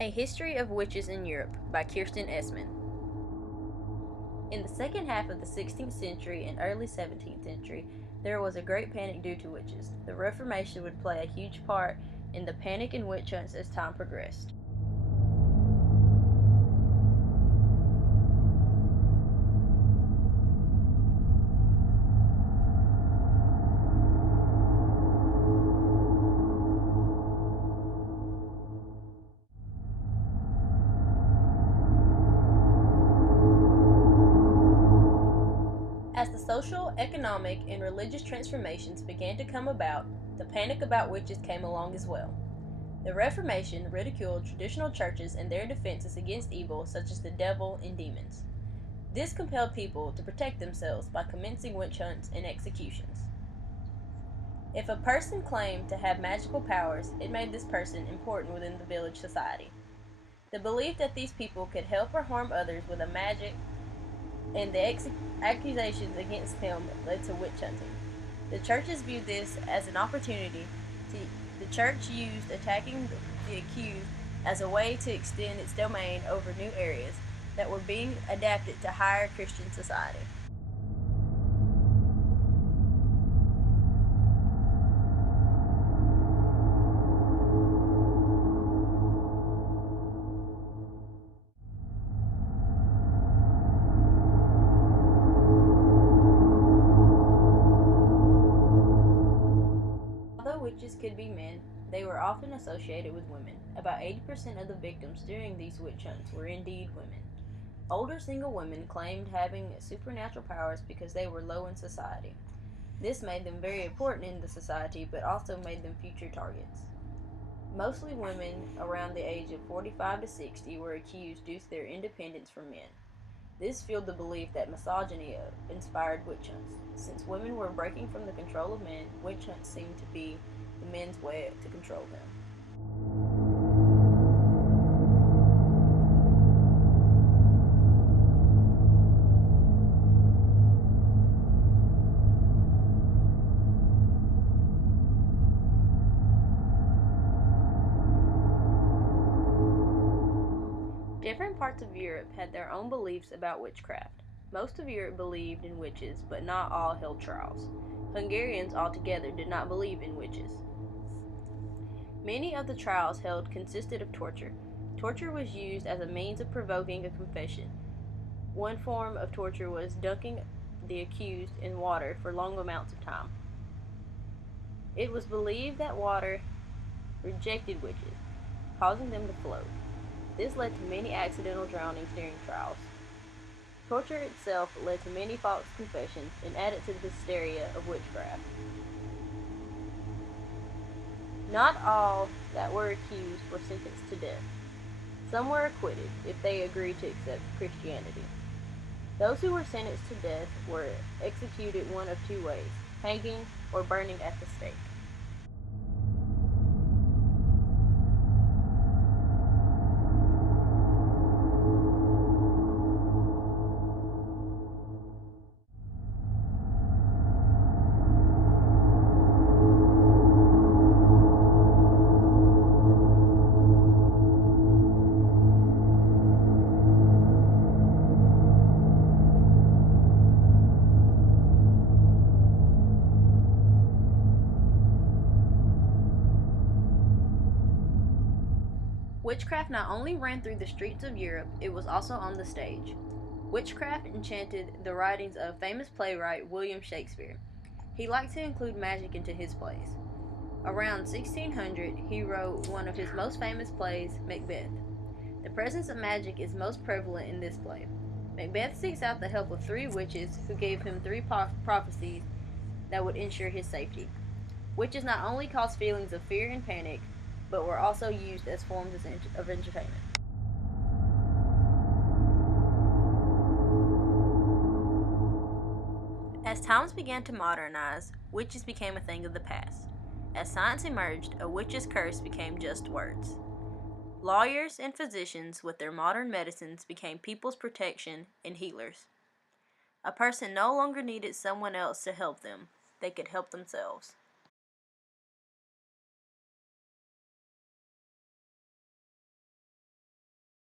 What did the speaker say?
A History of Witches in Europe by Kirsten Essman. In the second half of the 16th century and early 17th century, there was a great panic due to witches. The Reformation would play a huge part in the panic and witch hunts as time progressed. As the social, economic, and religious transformations began to come about, the panic about witches came along as well. The Reformation ridiculed traditional churches and their defenses against evil, such as the devil and demons. This compelled people to protect themselves by commencing witch hunts and executions. If a person claimed to have magical powers, it made this person important within the village society. The belief that these people could help or harm others with a magic and the accusations against them led to witch hunting. The churches viewed this as an opportunity to the church used attacking the accused as a way to extend its domain over new areas that were being adapted to higher Christian society. Although witches could be men, they were often associated with women. About 80% of the victims during these witch hunts were indeed women. Older single women claimed having supernatural powers because they were low in society. This made them very important in the society, but also made them future targets. Mostly women around the age of 45 to 60 were accused due to their independence from men. This fueled the belief that misogyny inspired witch hunts. Since women were breaking from the control of men, witch hunts seemed to be the men's way to control them. Different parts of Europe had their own beliefs about witchcraft. Most of Europe believed in witches, but not all held trials. Hungarians altogether did not believe in witches. Many of the trials held consisted of torture. Torture was used as a means of provoking a confession. One form of torture was dunking the accused in water for long amounts of time. It was believed that water rejected witches, causing them to float. This led to many accidental drownings during trials. Torture itself led to many false confessions and added to the hysteria of witchcraft. Not all that were accused were sentenced to death. Some were acquitted if they agreed to accept Christianity. Those who were sentenced to death were executed one of two ways: hanging or burning at the stake. Witchcraft not only ran through the streets of Europe, it was also on the stage. Witchcraft enchanted the writings of famous playwright William Shakespeare. He liked to include magic into his plays. Around 1600, he wrote one of his most famous plays, Macbeth. The presence of magic is most prevalent in this play. Macbeth seeks out the help of three witches who gave him three prophecies that would ensure his safety. Witches not only caused feelings of fear and panic, but were also used as forms of entertainment. As times began to modernize, witches became a thing of the past. As science emerged, a witch's curse became just words. Lawyers and physicians, with their modern medicines, became people's protection and healers. A person no longer needed someone else to help them, they could help themselves.